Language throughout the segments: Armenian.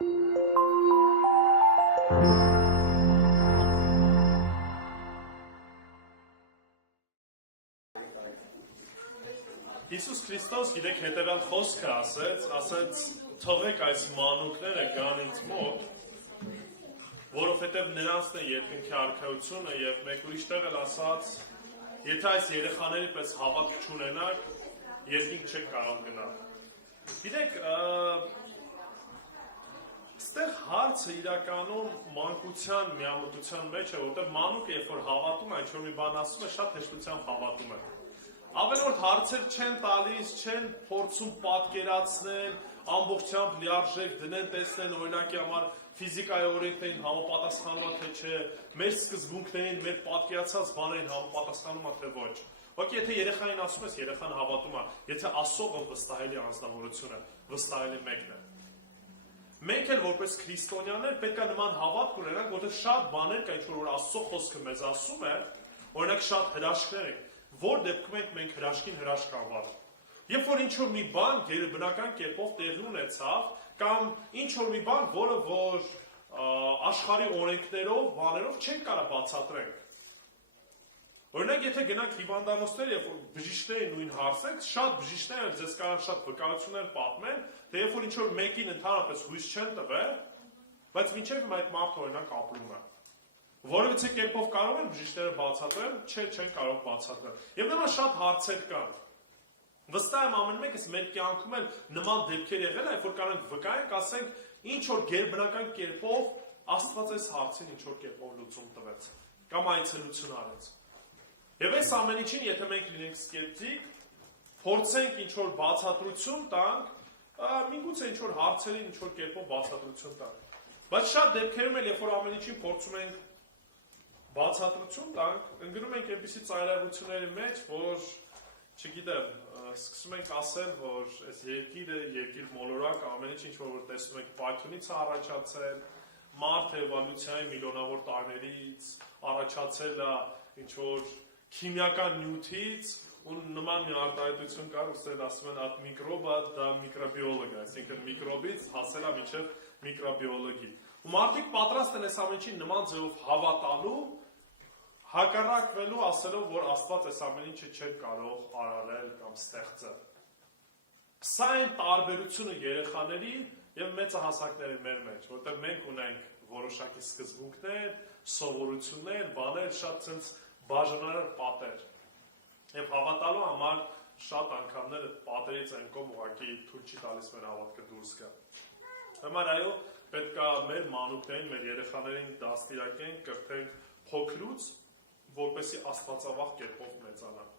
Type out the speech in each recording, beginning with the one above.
Հիսուս Քրիստոս գիտեք հետևյալ խոսքը ասեց թողեք այս մանուկները գան ինձ մոտ, որովհետև նրանցն է երկնքի արքայությունը եւ մեկ ուրիշ տեղ էլ ասած եթե այս երեխաների պես հավատք չունենաք, երկինք չեք կարող գնալ։ Գիտեք, այստեղ հարցը իրականում մանկության միամտության մեջ է, որտեղ մանուկը երբ որ հավատում է, ինչ որ մի բան ասում է, շատ հեշտությամբ հավատում է։ Ավելորդ հարցեր չեն տալիս, չեն փորձում պատկերացնել, ամբողջությամբ լիարժեք դնեն, տեսնեն օրինակի համար ֆիզիկայի օրենքներին համապատասխանում է թե չէ, մեր սկզբունքներին, մեր պատկերացած բաներին համապատասխանում է թե ոչ։ Ուղղակի եթե երեխային ասում ես, երեխան հավատում է, եթե Աստծո վստահելի անձնավորություն է, վստահելի մեկն է։ Մենք էլ որպես քրիստոնյաներ պետք է նման հավատք ունենանք, որտեղ շատ բաներ կա, ինչ որ Աստծո խոսքը մեզ ասում է, օրինակ շատ հրաշքներ են, որ դեպքում մենք հրաշքին հրաշք անվանում։ Երբ որ ինչ որ մի բան գերբնական կերպով տեղի ունեցավ, կամ ինչ որ մի բան, որը որ աշխարհի օրենքներով, բաներով չեն կարող բացատրենք։ Օրինակ, եթե գնանք հիվանդանոցներ, երբ որ բժիշկների նույն հարցեք, շատ բժիշկներ ձեզ կարող շատ վկայություններ պատմեն, թե երբ որ ինչ որ մեկին ընդհանրապես հույս չեն տվել, բայց մինչև հիմա այդ մարդը օրինակ ապրում է։ Որևիցե կերպով կարող են բժիշկները բացատրել, չեն կարող բացատրել։ Եվ նման շատ հարցեր կան։ Վստահ եմ ամեն մեկս մեր կյանքում էլ նման դեպքեր եղել է, որ կարող ենք վկայենք, ասենք, ինչ որ գերբնական կերպով Աստված այս հարցին ինչ որ կերպով լուծում տվեց, կամ այցելություն արեց։ Եվ այս ամեն ինչին, եթե մենք լինենք սկեպտիկ, փորձենք ինչ որ բացատրություն տանք, միգուցե ինչ որ հարցերին ինչ որ կերպով բացատրություն տանք։ Բայց շատ դեպքերում էլ, երբ որ ամեն ինչին փորձում ենք բացատրություն տանք, ընկնում ենք այնպիսի ծայրահեղությունների մեջ, որ, չգիտեմ, սկսում ենք ասել, որ այս երկիր մոլորակ, ամեն ինչ որ տեսնում ենք Պայթյունից է առաջացել, մարդ էվոլյուցիայի միլիոնավոր տարիներից առաջացել է ինչ որ քիմիական նյութից, ու նման մի արտահայտություն կար, ուսել ասում են այդ միկրոբը դա միկրոբիոլոգ է, այսինքն միկրոբից հասել է մինչև միկրոբիոլոգի։ Ու մարդիկ պատրաստ են այս ամեն ինչին նման ձևով հավատալու, հակառակվելու, ասելով, որ Աստված այս ամեն ինչը չէր կարող արարել կամ ստեղծել։ Սա այն տարբերությունը երեխաների եւ մեծահասակների մեր մեջ, որտեղ մենք ունենք որոշակի սկզբունքներ, սովորություններ, բաներ, շատ ցենց բաժանարար պատեր։ Եվ հավատալու համար շատ անգամներ այդ պատերից այն կողմ ուղղակի թույլ չի տալիս մեր հավատքը դուրս գա։ Համար այո, պետք է մեր մանուկներին, մեր երեխաներին դաստիարակենք, կրթենք փոքրուց, որպեսզի աստվածավախ կերպով մեծանան։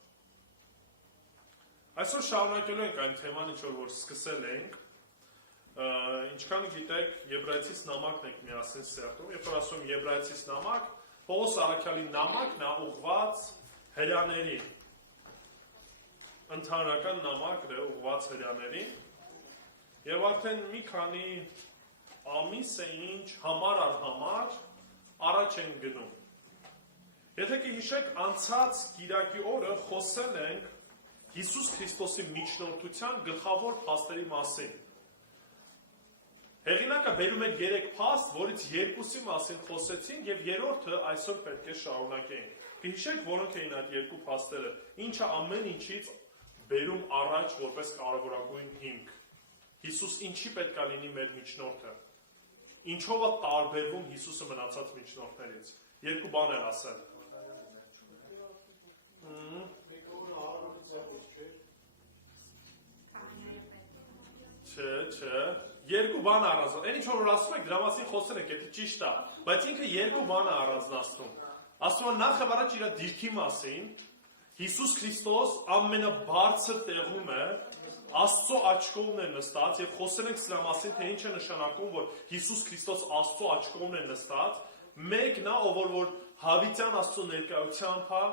Այսօր շարունակելու ենք այն թեման, ինչ որ սկսել ենք, ինչքան գիտեք, Եբրայեցիս նամակն եք միասին սերտում, երբ որ ասում Եբրայեցիս նամակ, Պողոս առաքյալի նամակն է ուղղված հրեաներին, ընդհանրական նամակն է ուղղված հրեաներին, եւ արդեն մի քանի ամիս է ինչ համար առ համար առաջ են գնում։ Եթե կհիշեք, անցած կիրակի օրը խոսել ենք Հիսուս Քրիստոսի միջնորդության գլխավոր փաստերի մասին։ Հեղինակը բերում է 3 փաստ, որից 2-ի մասին խոսեցինք եւ երրորդը այսօր պետք է շարունակենք։ Կհիշեք, որոնք էին այդ 2 փաստերը, ինչը ամեն ինչից բերում առաջ որպես կարևորագույն հիմք։ Հիսուս ինչի պետք է լինի մեր միջնորդը։ Ինչով է տարբերվում Հիսուսը մնացած միջնորդներից։ 2 բան էր ասել։ Չէ, 2 բան առանձնացնում։ Այն ինչ որ ասում եք, դրա մասին խոսել ենք, դա ճիշտ է, բայց ինքը 2 բան է առանձնացնում։ Ասում է նախ եւ առաջ իր դիրքի մասին, Հիսուս Քրիստոս ամենաբարձր տեղում է, Աստծո աջ կողմն է նստած եւ խոսել ենք սրա մասին, թե ինչ է նշանակում, որ Հիսուս Քրիստոս Աստծո աջ կողմն է նստած, մեկն է, ով որ հավիտյան Աստծո ներկայությամբ է,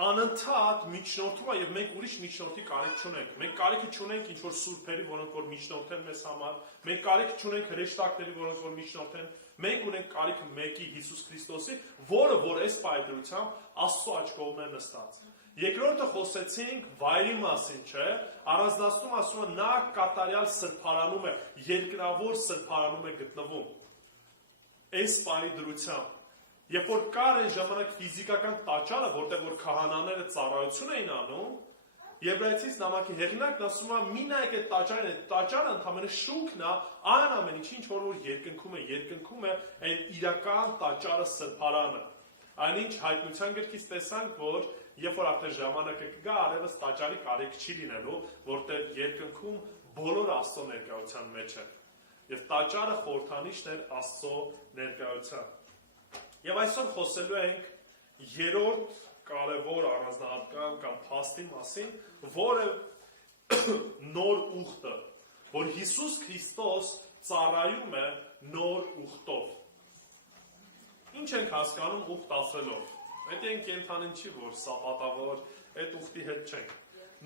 անընդհատ միջնորդում է եւ մենք ուրիշ միջնորդի կարիք չունենք։ Մենք կարիք չունենք ինչ որ սուրբերի, որոնք որ միջնորդեն մեզ համար, մենք կարիք չունենք հրեշտակների, որոնք որ միջնորդեն, մենք ունենք կարիք մեկի Հիսուս Քրիստոսի, որը որ այս պայծրությամբ Աստծո աջ կողմն է նստած։ Երկրորդը խոսեցինք վայրի մասին, չէ, առանձնացնում ասում է նա կատարյալ սրբարանում է, երկրավոր սրբարանում է գտնվում, այս պահի դրությամբ, երբ որ կար այն ժամանակ ֆիզիկական տաճարը, որտեղ որ քահանաները ծառայություն էին անում, Եբրայեցիս նամակի հեղինակն ասում է մի նայեք այդ տաճարը ընդհանրապես շունքն է, այն ամեն ինչ որ երկնքում է այն իրական տաճարը սրբարանը։ Այնինչ հայտնության գրքից տեսանք, որ երբ որ արդեն ժամանակը կգա, արևս տաճարի կարիք չի լինելու, որտեղ երկնքում բոլոր Աստծո ներկայության մեջ է։ Եվ տաճարը խորհրդանիշն էր Աստծո ներկայության։ Եվ այսօր խոսելու ենք երրորդ կարևոր առանձնահատկան կամ փաստի մասին, որը նոր ուխտը, որ Հիսուս Քրիստոս ծառայում է նոր ուխտով։ Ինչ ենք հասկանում ուխտ ասելով։ Այդ են կենթանին չի, որ սապատավոր այդ ուխտի հետ չենք։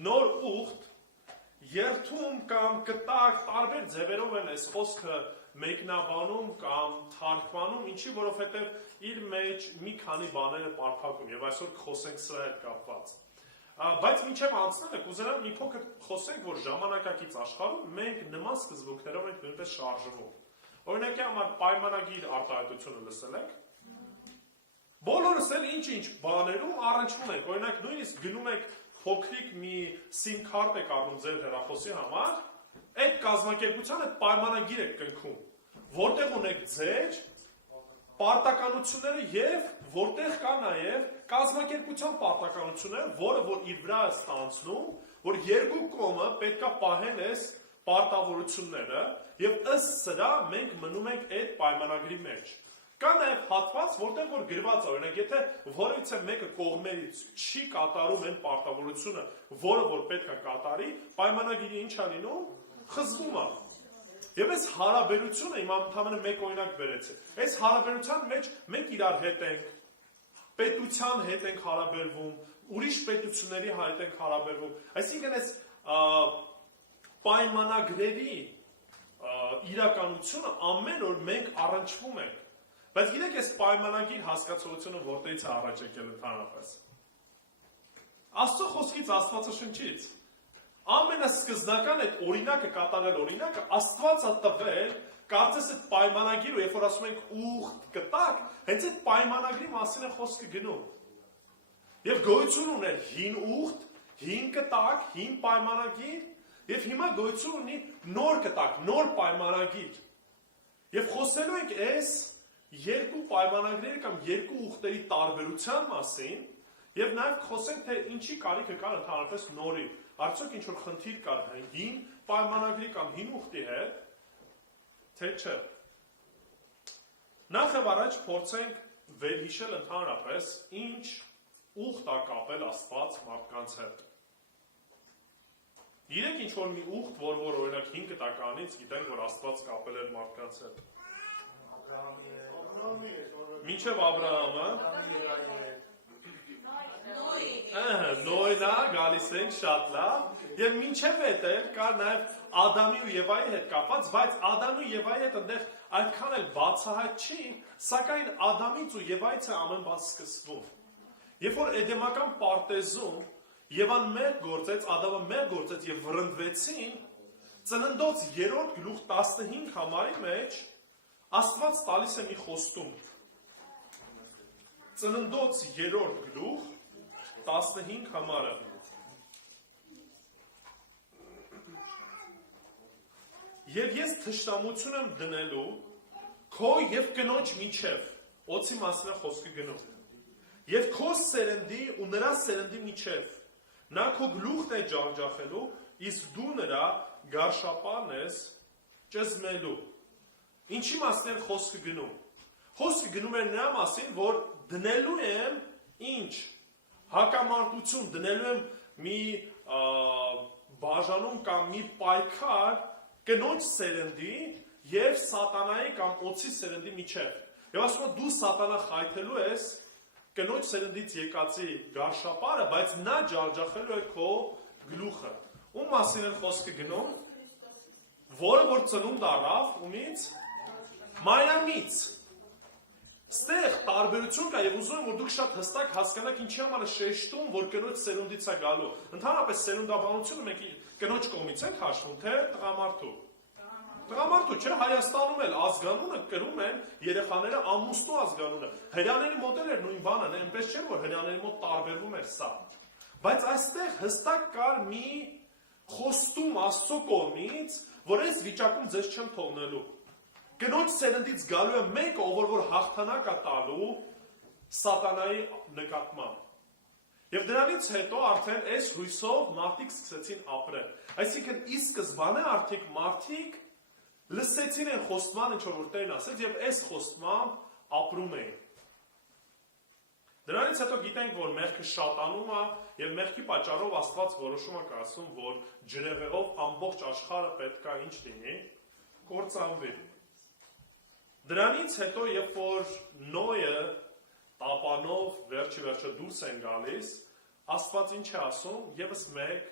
Նոր ուխտ երթում կամ կտակ տարբեր ձևերով են այս խոսքը մեկնաբանում կամ թարգմանում, ինչի որովհետև իր մեջ մի քանի բաներ է պարփակում եւ այսօր կխոսենք սրա հետ կապված։ Բայց մինչև անցնելը կուզենամ մի փոքր խոսենք, որ ժամանակակից աշխարհում մենք նման սկզբունքներով ենք նույնպես շարժվում։ Օրինակի համար պայմանագիր արտահայտությունը լսել եք։ Բոլորս էլ ինչ-ինչ բաներում առնչվում ենք, օրինակ նույնիսկ գնում եք փոքրիկ մի SIM քարտ եք առնում ձեր հեռախոսի համար, այդ կազմակերպությանը պայմանագիր եք կնքում, որտեղ ունեք ձեր պարտականությունները եւ որտեղ կա նաեւ կազմակերպության պարտականությունները, որը որ իր վրա է ստանցնում, որ երկու կողմը պետքա պահեն այս պարտավորությունները եւ ըստ սրա մենք մնում ենք այդ պայմանագրի մեջ։ Կա նաև հատված, որտեղ որ գրված է, օրինակ, եթե որևիցե մեկը կողմերից չի կատարում այն պարտավորությունը, որը որ պետք է կատարի, պայմանագիրը ինչ է լինում, խզվում է։ Եվ այս հարաբերությունը իմ ընդհանրապես մեկ օրինակ բերեցի։ Այս հարաբերության մեջ մենք իրար հետ ենք, պետության հետ ենք հարաբերվում, ուրիշ պետությունների հետ ենք հարաբերվում։ Այսինքն այս պայմանագրերի իրականությունը ամեն օր մենք առնչվում ենք։ Բայց գիտեք, այս պայմանագիր հասկացողությունը որտեղից է առաջ եկել ընդհանրապես։ Աստծո խոսքից, Աստվածաշնչից։ Ամենասկզբնական այդ օրինակը կատարել օրինակը Աստված է տվել, կարծես այդ պայմանագիրը, երբ որ ասում ենք ուխտ կտակ, հենց այդ պայմանագրի մասին է խոսքը գնում։ Եվ գոյություն ուներ հին ուխտ, հին կտակ, հին պայմանագիր, եւ հիմա գոյություն ունի նոր կտակ, նոր պայմանագիր։ Եվ խոսելու ենք այս երկու պայմանագրերի կամ երկու ուխտերի տարբերության մասին եւ նաեւ խոսենք թե ինչի կարիքը կար ընդհանրապես նորի։ Արդյոք ինչ որ խնդիր կար հին պայմանագրի կամ հին ուխտի հետ, թե չէ։ Նախ եւ առաջ փորձենք վերհիշել ընդհանրապես ինչ ուխտ է կապել Աստված մարդկանց հետ։ Գիտեք ինչ որ մի ուխտ, որ օրինակ 5 կտականից գիտենք որ Աստված կապել էր մարդկանց հետ։ Մինչև Աբրահամը Նոյնա գալիս ենք շատ լավ եւ մինչև այդ էլ կար նաեւ Ադամի ու Եվայի հետ կապված, բայց Ադամի ու Եվայի հետ այնտեղ այդքան էլ բացահայտ չի, սակայն Ադամից ու Եվայից է ամեն բան սկսվում։ Երբ որ Էդեմական պարտեզում Եվան մեր գործեց, Ադամը մեր գործեց եւ վռնդվեցին, Ծննդոց 3-րդ գլուխ 15 համարի մեջ Աստված տալիս է մի խոստում։ Ծննդոց 3-րդ գլուխ 15 համարը։ Եվ ես թշնամություն եմ դնելու քո եւ կնոջ միջև, օծի մասին է խոսքը գնում։ Եվ քո սերնդի ու նրա սերնդի միջև, նա քո գլուխն է ջախջախելու, իսկ դու նրա գարշապանն ես ճզմելու։ Ինչի մասին է խոսքը գնում։ Խոսքը գնում է նրա մասին, որ դնելու եմ ինչ հակամարտություն, դնելու եմ մի բաժանում կամ մի պայքար կնոջ սերնդի եւ սատանայի կամ օծի սերնդի միջև։ Եվ ասում է դու սատանա խայթելու ես կնոջ սերնդից եկածի գարշապարը, բայց նա ջախջախելու է քո գլուխը։ Ում մասին է խոսքը գնում, որը որ ծնունդ առավ ումից Մարիամից։ Ստեղ տարբերություն կա եւ ուզում եմ որ դուք շատ հստակ հասկանաք ինչի համար է շեշտում որ կնոջ սերունդից է գալու։ Ընդհանրապես սերունդաբանությունը մենք կնոջ կողմից ենք հաշվում թե տղամարդու։ Տղամարդու չէ Հայաստանում էլ ազգանունը կրում են երեխաները ամուսնու ազգանունը։ Հрьяաների մոտ էլ էր նույն բանն, այնպես չէ որ հрьяաների մոտ տարբերվում էր սա։ Բայց այստեղ հստակ կար մի խոստում Աստծո կողմից, որ այս վիճակում ձեզ չեմ թողնելու։ Կնոջ սերնդից գալու է մեկը, ով որ հաղթանակ է տալու սատանայի նկատմամբ։ Եվ դրանից հետո արդեն այս հույսով մարդիկ սկսեցին ապրել։ Այսինքն ի սկզբանե արդյոք մարդիկ լսեցին են խոստման, ինչ որ Տերն ասեց, եւ այս խոստմամբ ապրում էին։ Դրանից հետո գիտենք, որ մեղքը շատանում է եւ մեղքի պատճառով Աստված որոշում է կայացնում, որ ջրեղեղով ամբողջ աշխարհը պետք է ինչ լինի, կործանվի։ Դրանից հետո, երբ որ Նոյը տապանով վերջը դուրս են գալիս, Աստված ինչ է ասում, եւս մեկ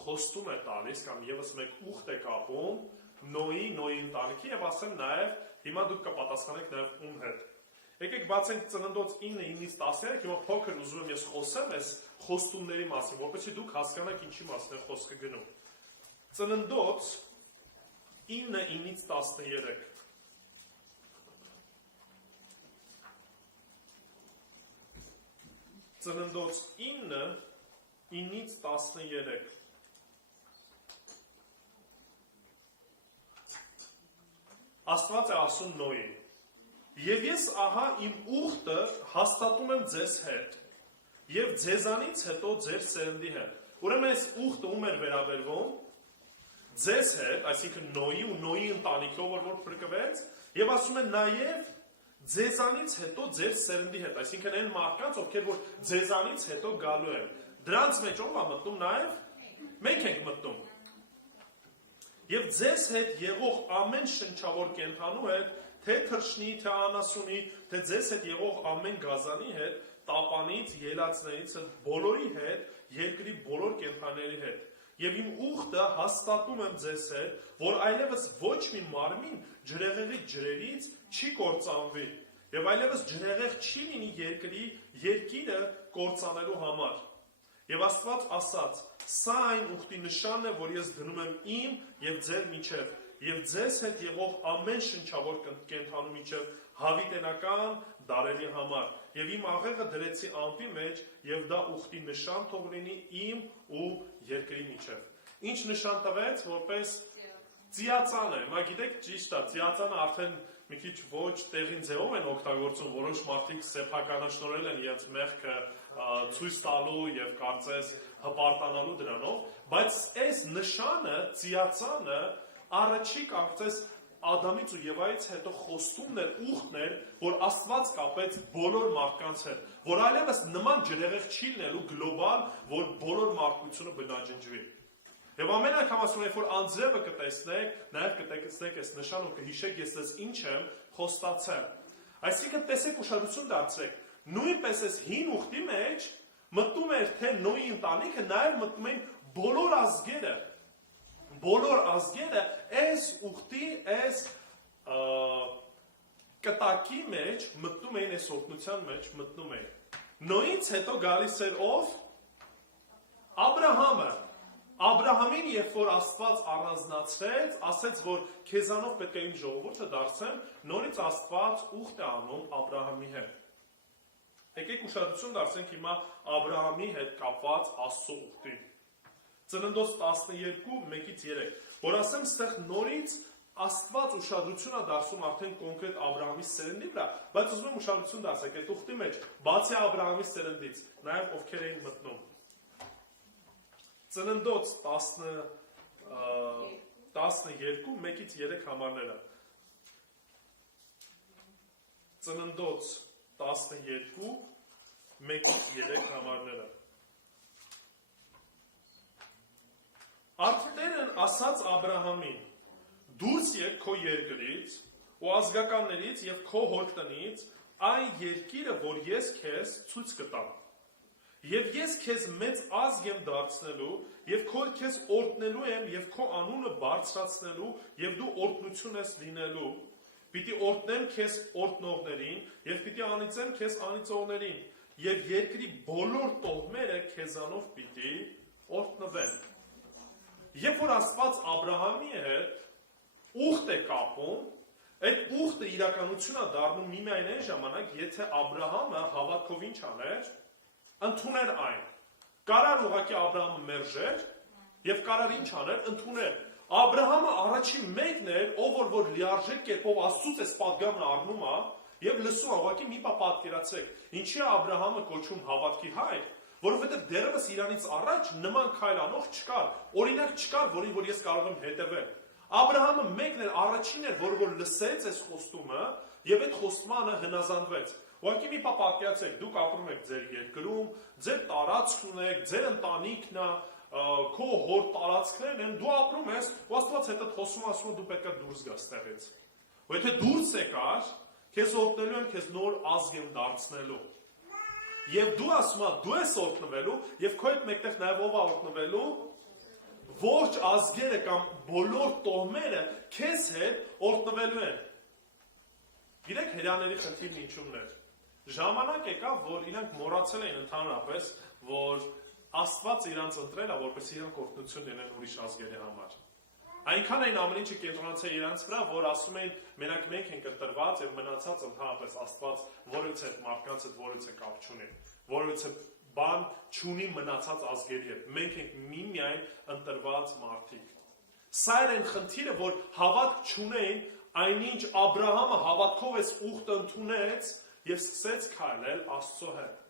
խոստում է տալիս կամ եւս մեկ ուխտ է կապում Նոյի ընտանիքի եւ ասեմ նաեւ հիմա դուք կպատասխանեք նաեւ ում հետ։ Եկեք բացենք Ծննդոց 9:9-ից 13, հիմա փոքր ուզում եմ ես խոսեմ այս խոստումների մասին, որպեսզի դուք հասկանաք ինչի մասին է խոսքը գնում։ Ծննդոց 9:9-ից 13 Ծննդոց 9:9-ից 13 Աստված է ասում Նոյին. Եվ ես ահա իմ ուխտը հաստատում եմ ձեզ հետ, եւ ձեզանից հետո ձեր սերնդի հետ։ Ուրեմն այս ուխտը ում էր վերաբերվում, ձեզ հետ, այսինքն Նոյի ու Նոյի ընտանիքով որ փրկվեց, եւ ասում է նաեւ ձեզանից հետո ձեր սերնդի հետ, այսինքն այն մարդկանց, ովքեր որ ձեզանից հետո գալու են։ Դրանց մեջ ով է մտնում նաեւ մենք ենք մտնում։ Եվ ձեզ հետ եղող ամեն շնչավոր կենդանու հետ, թե թռչնի, թե անասունի, թե ձեզ հետ եղող ամեն գազանի հետ, տապանից, ելածներից բոլորի հետ, երկրի բոլոր կենդանների հետ։ Եվ իմ ուխտը հաստատում եմ ձեզ հետ, որ այլևս ոչ մի մարմին ջրեղեղի ջրերից չի կործանվի, եւ այլևս ջրեղեղ չի լինի երկիրը կործանելու համար։ Եվ Աստված ասաց. սա այն ուխտի նշանն է, որ ես դնում եմ իմ եւ ձեր միջև, եւ ձեզ հետ եղող ամեն շնչավոր կենդանու միջև հավիտենական դարերի համար։ Եվ իմ աղեղը դրեցի ամպի մեջ, եւ դա ուխտի նշան թող լինի իմ ու երկրի միջև։ Ինչ նշան տվեց, որպես ծիածան է։ Հիմա գիտեք, ճիշտ է, ծիածանը արդեն մի քիչ ոչ տեղին ձևով են օգտագործում, որոշ մարդիկ սեփականաշնորհել են իրենց մեղքը ցույց տալու եւ կարծես հպարտանալու դրանով, բայց այս նշանը, ծիածանը առաջի կարծես Ադամից ու Եվայից հետո խոստումն էր, ուխտն էր, որ Աստված կապեց բոլոր մարդկանց հետ, որ այլևս նման ջրեղեղ չի լինելու գլոբալ, որ բոլոր մարդկությունը բնաջնջվի։ Եվ ամեն անգամ ասում եմ, որ անձրևը կտեսնեք, նաև կտեսնեք այս նշանը ու կհիշեք ես ձեզ ինչ եմ խոստացել։ Այսինքն տեսեք ուշադրություն դարձրեք, նույնպես այս հին ուխտի մեջ մտնում էր թե Նոյի ընտանիքը, նաև մտնում են բոլոր ազգերը։ Բոլոր ազգերը այս ուխտի, այս կտակի մեջ մտնում էին, այս օգնության մեջ մտնում էին։ Նոյից հետո գալիս էր ով? Աբրահամը։ Աբրահամին, երբ որ Աստված առանձնացրեց, ասեց, որ քեզանով պետք է իմ ժողովուրդը դարձնեմ, նորից Աստված ուխտ է անում Աբրահամի հետ։ Եկեք ուշադրություն դարձնենք հիմա Աբրահամի հետ կապված Աստծո ուխտին։ Ծննդոց 12:1-3, որ ասեմ, ստեղ նորից Աստված ուշադրություն է դարձում արդեն կոնկրետ Աբրահամի սերնդի վրա, բայց ուզում եմ ուշադրություն դարձեք այդ ուխտի մեջ, բացի Աբրահամի սերնդից, նաև ովքեր էին մտնում։ Ծննդոց 12:1-3 համարները։ Ծննդոց 12:1-3 համարները։ Արդեն ասաց Աբրահամին. դուրս եկ քո երկրից ու ազգականներից եւ քո հոր տնից այն երկիրը, որ ես քեզ ցույց կտամ։ Եվ ես քեզ մեծ ազգ եմ դարձնելու, եւ քեզ օրհնելու եմ եւ քո անունը բարձրացնելու, եւ դու օրհնություն ես լինելու, Պիտի օրհնեմ քեզ օրհնողներին եւ պիտի անիծեմ քեզ անիծողներին եւ երկրի բոլոր տոհմերը քեզանով պիտի օրհնվեն։ Երբ որ Աստված Աբրահամի հետ ուխտ է կապում, այդ ուխտը իրականություն է դառնում միմիայն այն ժամանակ, եթե Աբրահամը հավատքով ինչ աներ, ընդուներ այն։ Կարար ուղղակի Աբրահամը մերժեր եւ կարար ինչ աներ, ընդուներ։ Աբրահամը առաջին մեկն էր, ով որ լիարժեք կերպով Աստծուց այս պատգամն առնում է եւ լսում ուղղակի մի բան պատկերացրեք։ Ինչի է Աբրահամը կոչում հավատքի հայր, որովհետեւ դեռևս իրանից առաջ նման քայլ անող չկար, օրինակ չկար, որին որ ես կարող եմ հետևել։ Աբրահամը մեկն էր, առաջինն էր, որ լսեց այս խոստումը եւ այդ խոստմանը հնազանդվեց։ Ուղղակի մի բան պատկերացրեք, դուք ապրում եք ձեր երկրում, ձեր տարածքն ունեք, ձեր ընտանիքն է, քո հոր տարածքներն են, դու ապրում ես, ու Աստված հետդ խոսում ասում դու պետք է դուրս գաս տեղից։ Ու եթե դուրս եկար, քեզ օրհնելու են, քեզ նոր ազգ եմ դարձնելու։ Եվ դու ասում ես, դու ես օրհնվելու, եւ քո հետ մեկտեղ նաեւ ով է օրհնվելու, ողջ ազգերը կամ բոլոր տոհմերը քեզ հետ օրհնվելու են։ Գիտեք հրյաների խնդիրն ինչումն էր։ Ժամանակ եկավ, որ իրանք մոռացել էին ընդհանրապես, որ Աստված իրանց ընտրել է, որպեսզի իրանք օրհնություն լինեն ուրիշ ազգերի համար։ Այնքան այն ամեն ինչը կենտրոնացել իրանց վրա, որ ասում էին, մենակ մենք ենք ընտրված եւ մնացած ընդհանրապես Աստված որից է մարդկանց հետ որից է կապ չունի, որից է բան չունի մնացած ազգերի հետ։ Մենք ենք միմիայն ընտրված մարդիկ։ Սա էր այն խնդիրը, որ հավատք չունեին, այնինչ Աբրահամը հավատքով այս ուխտը ընդունեց եւ սկսեց քայլել Աստծո հետ։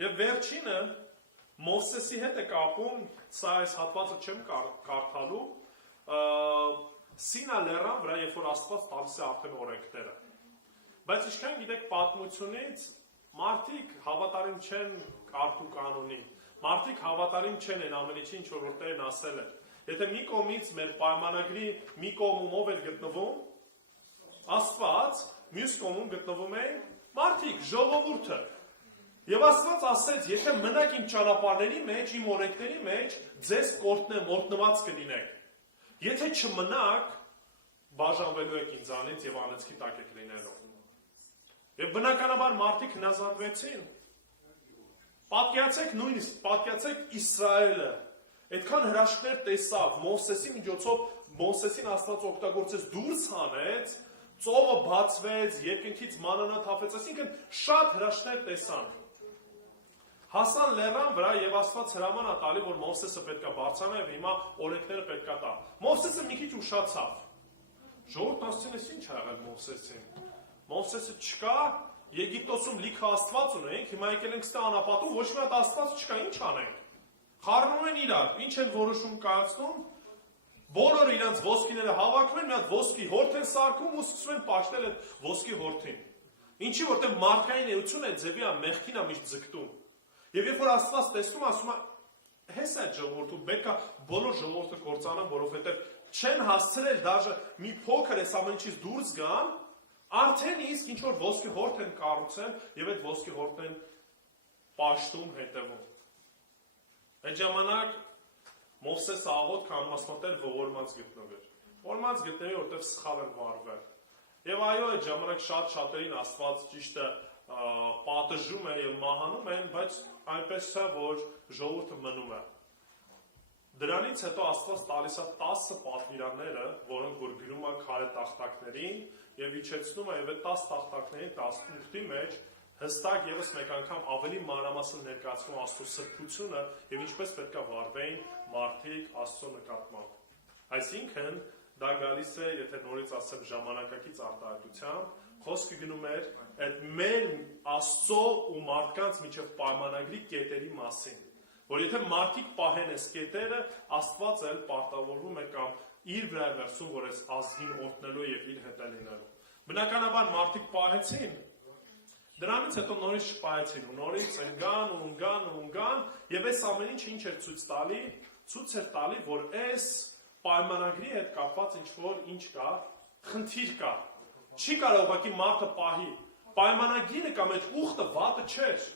Եվ վերջինը Մովսեսի հետ է կապում, սա այս հատվածը չեմ կարդալու, Սինա լեռան վրա, երբ որ Աստված տալիս է արդեն օրենքները։ Բայց ինչքան գիտեք պատմությունից, մարդիկ հավատարիմ չեն կարգ ու կանոնին, մարդիկ հավատարիմ չեն այն ամեն ինչին, ինչ որ Տերն ասել է։ Եթե մի կողմից մեր պայմանագրի մի կողմում ով էր գտնվում, Աստված, մյուս կողմում գտնվում էին մարդիկ, ժողովուրդը։ Եվ Աստված ասեց, եթե մնաք իմ ճանապարհների մեջ, իմ օրենքների մեջ, ձեզ կորտնեմ, օրհնված կլինեք։ Եթե չմնաք, բաժանվելու եք ինձանից եւ անեծքի տակ եք լինելու։ Եվ բնականաբար մարդիկ հնազանդվեցին։ Պատկերացեք նույնիսկ, պատկերացեք Իսրայելը։ Այդքան հրաշքներ տեսավ, Մովսեսի միջոցով Մովսեսին Աստված օգտագործեց, դուրս հանեց, ծովը բացվեց, երկնքից մանանա թափեց, այսինքն շատ հրաշքներ տեսան։ Հասան լեռան վրա եւ Աստված հրաման է տալի, որ Մովսեսը պետքա բարձրանա եւ հիմա օրենքները պետքա տա։ Մովսեսը մի քիչ ուշացավ։ Ժողովուրդն ասում է, ինչ ա եղել Մովսեսին։ Մովսեսը չկա, Եգիպտոսում լիքը Աստված ունենք, հիմա եկել ենք ստե անապատում, ոչ մի հատ Աստված չկա, ինչ անենք։ Խառնում են իրար, ինչ են որոշում կայացնում։ Բոլորը իրենց ոսկիները հավաքում են, մի հատ ոսկի հորթ են սարքում ու սկսում են պաշտել այդ ոսկի հորթին։ Ինչի որտեղ մարդկային էություն է ձևի է մեղքին է միշտ ձգտում։ Եվ երբ որ Աստված տեսնում, ասում է, հես այդ ժողովուրդը պետք է բոլոր ժողովուրդը կործանան, որովհետև չեն հասցրել դաժե մի փոքր այս ամեն ինչից դուրս գան, արդեն իսկ ինչ որ ոսկի հորթ են կառուցել եւ այդ ոսկի հորթն են պաշտում հետևում։ Այդ ժամանակ Մովսեսը աղոթ կանոնացնոտեր ողորմած գտնվեր։ Ողորմած գտնվի, որտեղ սխալ են վարվել։ Եվ այո, այդ ժամանակ շատ-շատերին Աստված ճիշտը պատժում է եւ մահանում են, բայց այնպես չէ, որ ժողովուրդը մնում է։ Դրանից հետո Աստված տալիս է 10 պատվիրանները, որոնք որ գրում է քարե տախտակներին եւ իջեցնում է եւ այդ 10 տախտակների 18-ի մեջ հստակ եւս մեկ անգամ ավելի մանրամասն ներկայացնում Աստծո սրբությունը եւ ինչպես պետք է վարվեին մարդիկ Աստծո նկատմամբ։ Այսինքն դա գալիս է, եթե նորից ասեմ, ժամանակակից արտահայտությամբ, խոսքը գնում էր այդ մեր Աստծո ու մարդկանց միջև պայմանագրի կետերի մասին, որ եթե մարդիկ պահեն այս կետերը, Աստված էլ պարտավորվում է կամ իր վրա է վերցում, որ այս ազգին օրհնելու եւ իր հետ է լինելու։ Բնականաբար մարդիկ պահեցին, դրանից հետո նորից շպայեցին ու նորից ընկան եւ այս ամեն ինչը ինչ էր ցույց տալի, ցույց էր տալի, որ այս պայմանագրի հետ կապված ինչ կա, խնդիր կա։ Չի կարող ուղղակի մարդը պահի։ Պայմանագիրը կամ այդ ուխտը վատը չէր։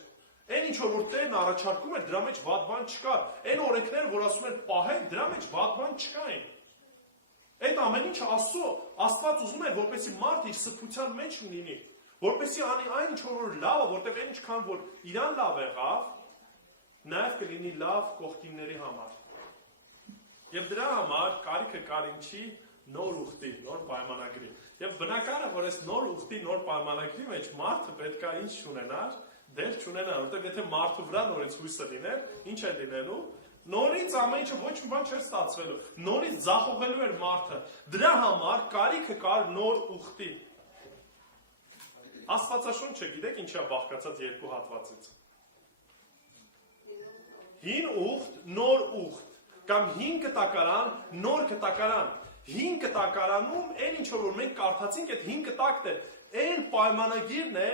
Այն ինչ որ Տերն առաջարկում էր, դրա մեջ վատ բան չկար։ Այն օրենքները, որ ասում են պահել, դրա մեջ վատ բան չկային։ Այդ այդ ամեն ինչը Աստված ուզում է, որպեսզի մարդ իր սրբության մեջ լինի, որպեսզի անի այն ինչ որ լավը, որտեղ այն ինչքան որ իրան լավ եղավ, նաև կլինի լավ կողքինների համար։ Եվ դրա համար կարիքը կար ինչի նոր ուխտի, նոր պայմանագրի։ Եվ բնական է, որ այս նոր ուխտի, նոր պայմանագրի մեջ մարդը պետք է ինչ չունենար, դեր չունենար, որտեղ եթե մարդու վրա նորից հույսը լիներ, ինչ է լինելու։ Նորից ամեն ինչը ոչ մի բան չէր ստացվելու, նորից ձախողելու էր մարդը։ Դրա համար կարիքը կար նոր ուխտի։ Աստվածաշունչը գիտեք ինչա բաղկացած երկու հատվածից։ Հին ուխտ, նոր ուխտ, կամ հին կտակարան, նոր կտակարան։ Հին կտակարանում այն ինչ որ մենք կարդացինք, այդ հին կտակն է, այն պայմանագիրն է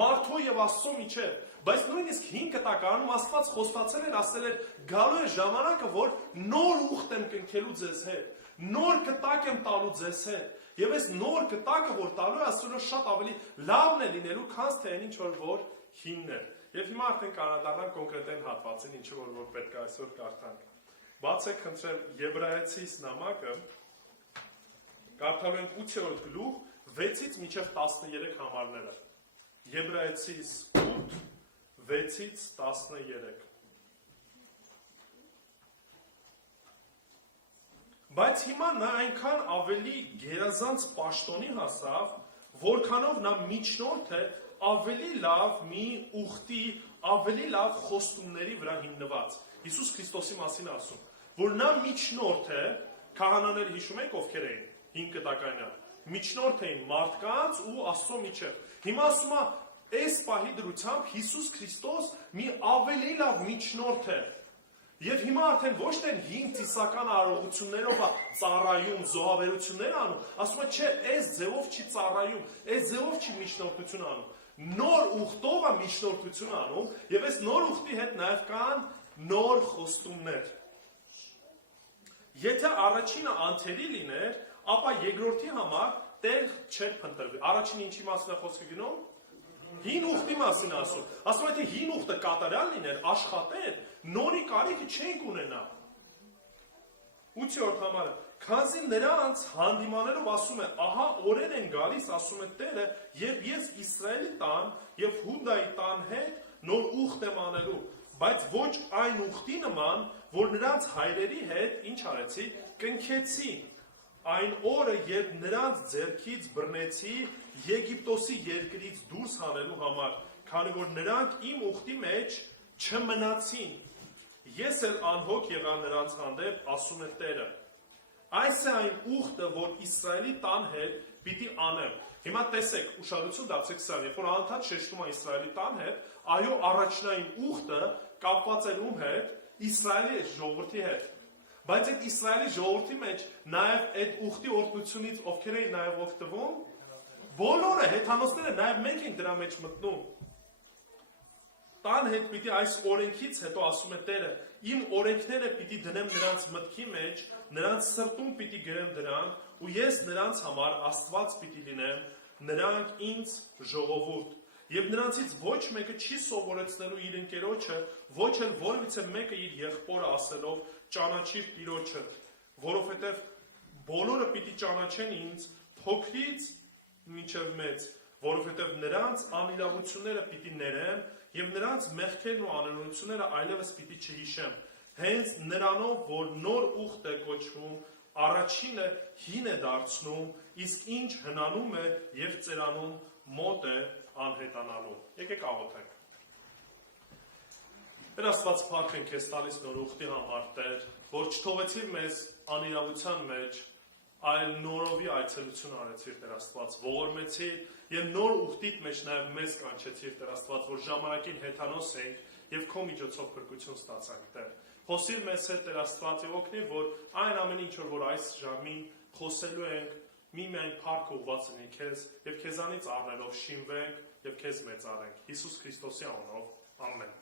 մարդու եւ Աստծո միջեւ։ Բայց նույնիսկ հին կտակարանում Աստված խոստացել էր, ասել էր, գալու է ժամանակը, որ նոր ուխտ եմ կնքելու ձեզ հետ, նոր կտակ եմ տալու ձեզ հետ։ Եվ այս նոր կտակը, որ տալու է, ասում է շատ ավելի լավն է լինելու, քան թե այն ինչ որ հինն է։ Եվ հիմա արդեն կարադառնանք կոնկրետ այն հատվածին, ինչ որ պետք է այսօր կարդանք։ Բացեք խնդրեմ Եբրայեցիս նամակը, կարդալու ենք 8-րդ գլուխ 6-ից մինչև 13 համարները։ Եբրայեցիս 8 6-ից 13։ Բայց հիմա նա այնքան ավելի գերազանց պաշտոնի հասավ, որքանով նա միջնորդ է ավելի լավ մի ուխտի, ավելի լավ խոստումների վրա հիմնված։ Հիսուս Քրիստոսի մասին ասում, որ նա միջնորդ է, քահանաները հիշում եք ովքեր էին, հին կտականյան, միջնորդ էին մարդկանց ու Աստծո միջև։ Հիմա ասում է, այս պահի դրությամբ Հիսուս Քրիստոս մի ավելի լավ միջնորդ է։ Եվ հիմա արդեն ոչ թե հին ծիսական արարողություններով է ծառայում, զոհաբերություններ անում, ասում է, չէ, այս ձևով չի ծառայում, այս ձևով չի միջնորդություն անում։ Նոր ուխտով է միջնորդություն անում, եւ այս նոր ուխտի հետ նաեւ կան նոր խոստումներ։ Եթե առաջինը անթերի լիներ, ապա երկրորդի համար տեղ չէր փնտրվի։ Առաջինը ինչի մասին է խոսքը գնում։ Հին ուխտի մասին ասում։ Ասում է, թե հին ուխտը կատարյալ լիներ, աշխատեր, նորի կարիքը չենք ունենա։ 8-րդ համարը, քանզի նրանց հանդիմանելով ասում է, ահա օրեր են գալիս, ասում է Տերը, եւ ես Իսրայելի տան եւ Հուդայի տան հետ նոր ուխտ եմ անելու, բայց ոչ այն ուխտի նման, որ նրանց հայրերի հետ ինչ արեցի, կնքեցի։ Այն օրը, երբ նրանց ձեռքից բռնեցի Եգիպտոսի երկրից դուրս հանելու համար, քանի որ նրանք իմ ուխտի մեջ չմնացին։ Ես էլ անհոգ եղա նրանց հանդեպ, ասում է Տերը։ Այս է այն ուխտը, որ Իսրայելի տան հետ պիտի անեմ։ Հիմա տեսեք, ուշադրություն դարձեք սրան, երբ որ անդադ շեշտում է Իսրայելի տան հետ, այո, առաջնային ուխտը կապված է ում հետ, Իսրայելի ժողովրդի հետ։ Բայց այդ Իսրայելի ժողովրդի մեջ նաև այդ ուխտի օրհնությունից ովքեր էին նաև օգտվում, բոլորը հեթանոսները նաև մենք ենք դրա մեջ մտնում։ Տան հետ պիտի այս օրենքից հետո ասում է Տերը, իմ օրենքները պիտի դնեմ նրանց մտքի մեջ, նրանց սրտում պիտի գրեմ դրանք, ու ես նրանց համար Աստված պիտի լինեմ, նրանք ինձ ժողովուրդ։ Եվ նրանցից ոչ մեկը չի սովորեցնելու իր ընկերոջը, ոչ էլ որևիցե մեկը իր եղբորը ասելով ճանաչիր Տիրոջը, որովհետև բոլորը պիտի ճանաչեն ինձ փոքրից մինչև մեծ, որովհետև նրանց անիրավությունները պիտի ներեմ եւ նրանց մեղքերն ու անօրենությունները այլևս պիտի չհիշեմ։ Հենց նրանով, որ նոր ուխտ է կոչվում, առաջինը հին է դարձնում, իսկ ինչ հնանում է եւ ծերանում մոտ է անհետանալու։ Եկեք աղոթենք։ Տեր Աստված, փառք ենք քեզ տալիս նոր ուխտի համար, Տեր, որ չթողեցիր մեզ անիրավության մեջ, այլ նորովի այցելություն արեցիր, Տեր Աստված, ողորմեցիր եւ նոր ուխտիդ մեջ նաեւ մեզ կանչեցիր, Տեր Աստված, որ ժամանակին հեթանոս ենք եւ քո միջոցով փրկություն ստացանք, Տեր։ Խոսիր մեզ հետ, Տեր Աստված, եւ օգնի, որ այն ամեն ինչ որ այս ժամին խոսելու ենք, միմիայն փառք ուղղված լինի քեզ եւ քեզանից առնելով շինվենք եւ քեզ մեծարենք Հիսուս Քրիստոսի անունով ամեն։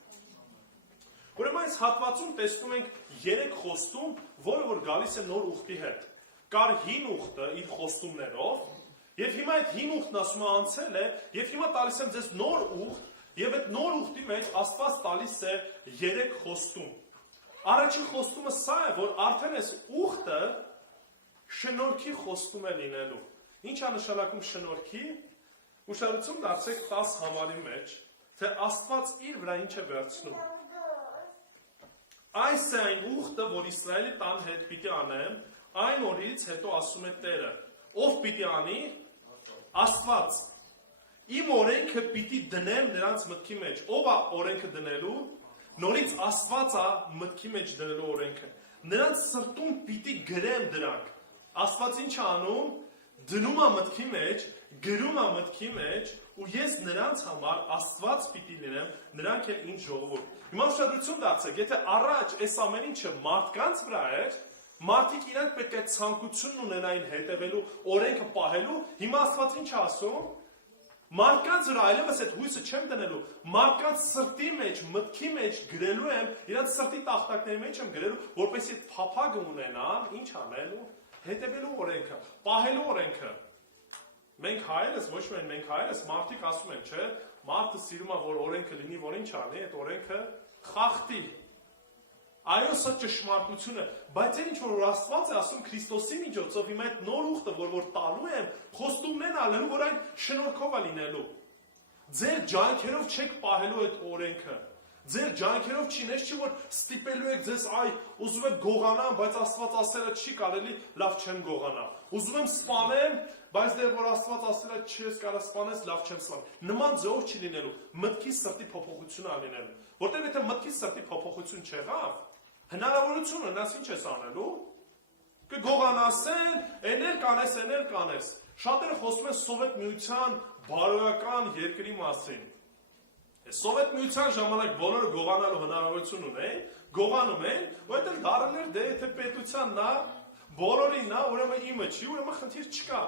Ուրեմն այս հատվածում տեսնում ենք 3 խոստում, որը որ գալիս է նոր ուխտի հետ։ Կար հին ուխտը իր խոստումներով, եւ հիմա այդ հին ուխտն ասում է անցել է, եւ հիմա տալիս եմ ձեզ նոր ուխտ, եւ այդ նոր ուխտի մեջ Աստված տալիս է 3 խոստում։ Առաջին խոստումը սա է, որ արդեն այս ուխտը շնորհքի խոստում է լինելու։ Ինչ է նշանակում շնորհքի։ Ուշադրություն դարձեք 10 համարի մեջ, թե Աստված իր վրա ինչ է վերցնում։ Այս է այն ուխտը, որ Իսրայելի տան հետ պիտի անեմ, այն օրից հետո ասում է Տերը, ով պիտի անի, Աստված։ Իմ օրենքը պիտի դնեմ նրանց մտքի մեջ։ Ով է օրենքը դնելու, նորից Աստված է մտքի մեջ դնելու օրենքը։ Նրանց սրտում պիտի գրեմ դրանք։ Աստված ինչ է անում, դնում է մտքի մեջ, գրում է մտքի մեջ, ու ես նրանց համար Աստված պիտի լինեմ, նրանք էլ ինձ ժողովուրդ։ Հիմա ուշադրություն դարձեք, եթե առաջ այս ամեն ինչը մարդկանց վրա էր, մարդիկ իրանք պետք է ցանկությունն ունենային հետևելու, օրենքը պահելու, հիմա Աստված ինչ է ասում, մարդկանց վրա այլևս այդ հույսը չեմ դնելու, մարդկանց սրտի մեջ, մտքի մեջ գրելու եմ, իրանց սրտի տախտակների մեջ եմ գրելու, որպեսզի այդ փափագը ունենան, ինչ անելու, հետևելու օրենքը, պահելու օրենքը։ Մենք հայերս, ոչ միայն մենք հայերս, մարդիկ ասում են, չէ, մարդը սիրում է, որ օրենքը լինի, որ ինչ անի, այդ օրենքը խախտի։ Այո, սա ճշմարտություն է, բայց այն ինչ որ Աստված է ասում Քրիստոսի միջոցով, հիմա այդ նոր ուխտը, որ տալու եմ, խոստումներն ալելու, որ այն շնորհքով է լինելու։ Ձեր ջանքերով չեք պահելու այդ օրենքը։ Ձեր ջանքերով չի, նես չի, որ ստիպելու եք ձեզ, այ, ուզում եք գողանամ, բայց Աստված ասելը չի կարելի, լավ չեմ գողանա։ Ուզում եմ սպանեմ, բայց դեռ որ Աստված ասելը չես կարա սպանես, լավ չեմ սպան։ Նման ձևով չի լինելու, մտքի սրտի փոփոխություն է լինելու։ Որտեղ եթե մտքի սրտի փոփոխություն չեղավ, հնարավորություն ունենաս ինչ ես անելու։ Կգողանասեն, էնել կանես։ Շատերը խոսում են Սովետ միության բարոյական երկրի մասին։ Սովետ միության ժամանակ բոլորը գողանալու հնարավորություն ունեն, գողանում են, որտեղ դարել էր դե եթե պետությանն է, բոլորին է, ուրեմն իմը չի, ուրեմն խնդիր չկա։